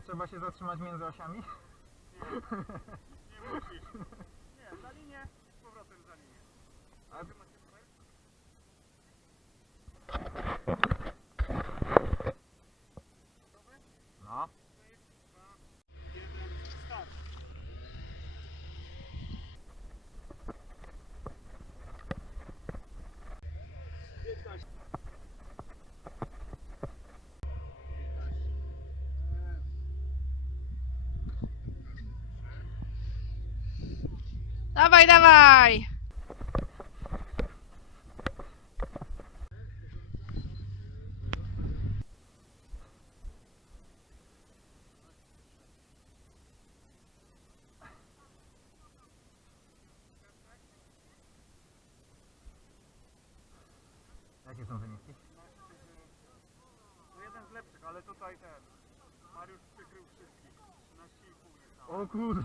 A trzeba się zatrzymać między osiami? Nie, nie musisz. Nie, za linię, z powrotem za linię. A... Macie tutaj? Gotowy? No. 3, 2, 1, start. Dawaj, dawaj! Jakie są wyniki? No jeden z lepszych, ale tutaj ten Mariusz przykrył wszystkich. 13,5 niecałe. O kurde.